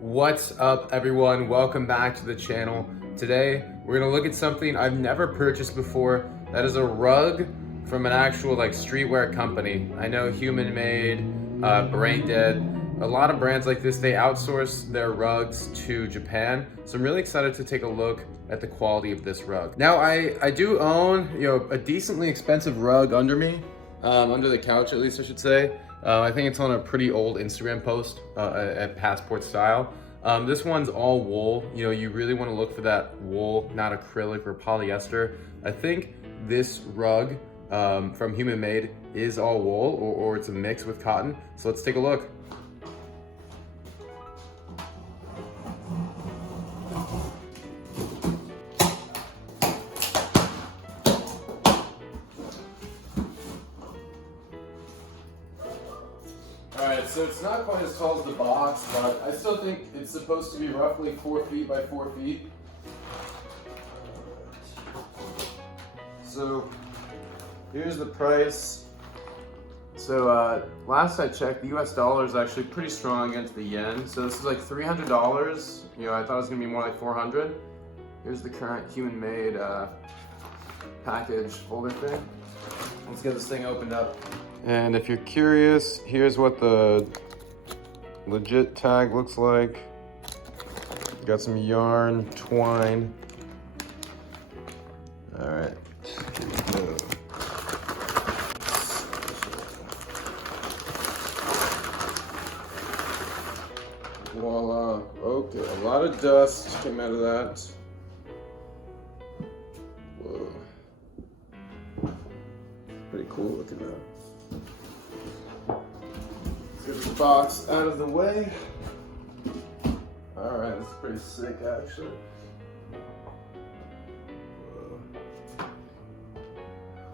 What's up, everyone? Welcome back to the channel. Today we're gonna look at something I've never purchased before. That is a rug from an actual streetwear company. I know Human Made, Brain Dead, a lot of brands like this, they outsource their rugs to Japan. So I'm really excited to take a look at the quality of this rug. Now I do own a decently expensive rug under me, under the couch at least I should say. I think it's on a pretty old Instagram post at Passport Style. This one's all wool. You really want to look for that wool, not acrylic or polyester. I think this rug from Human Made is all wool, or it's a mix with cotton. So let's take a look. Alright, so it's not quite as tall as the box, but I still think it's supposed to be roughly 4 feet by 4 feet. So here's the price. So last I checked, the US dollar is actually pretty strong against the yen. So this is like $300. I thought it was gonna be more like 400. Here's the current Human Made package folder thing. Let's get this thing opened up. And if you're curious, here's what the legit tag looks like. Got some yarn, twine. All right, here we go. Voila. Okay, a lot of dust came out of that. Whoa. Pretty cool looking though. Get the box out of the way. All right, this is pretty sick actually.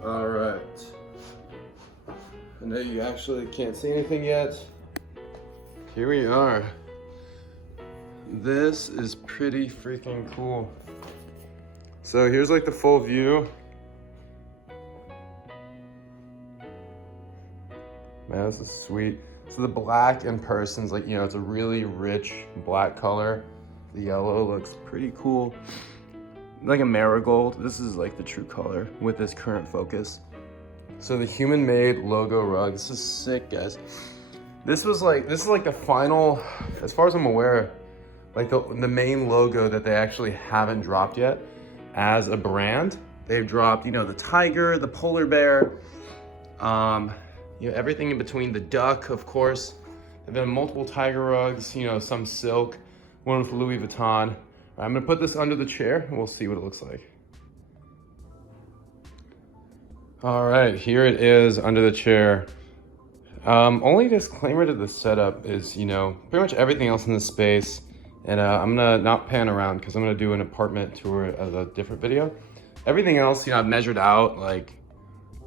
All right. I know you actually can't see anything yet. Here we are. This is pretty freaking cool. So here's like the full view. Man, this is sweet. So the black in person's it's a really rich black color. The yellow looks pretty cool. Like a marigold. This is like the true color with this current focus. So the Human Made logo rug. This is sick, guys. This is like the final, as far as I'm aware, like the main logo that they actually haven't dropped yet as a brand. They've dropped, the tiger, the polar bear, everything in between, the duck, of course, and then multiple tiger rugs, some silk, one with Louis Vuitton. I'm gonna put this under the chair and we'll see what it looks like. All right, here it is under the chair. Only disclaimer to the setup is, pretty much everything else in this space, and I'm gonna not pan around because I'm gonna do an apartment tour as a different video. Everything else, I've measured out,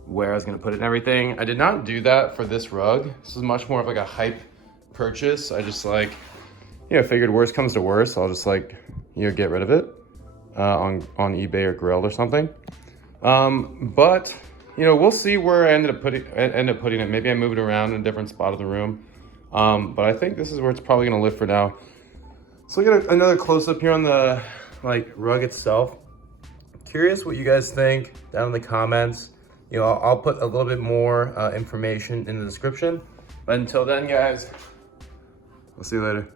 where I was gonna put it and everything. I did not do that for this rug. This is much more of a hype purchase. I just figured worst comes to worst, I'll just get rid of it on eBay or Grailed or something. But we'll see where I end up putting it. Maybe I move it around in a different spot of the room. But I think this is where it's probably gonna live for now. So we get another close up here on the rug itself. Curious what you guys think down in the comments. I'll put a little bit more information in the description. But until then, guys, I'll see you later.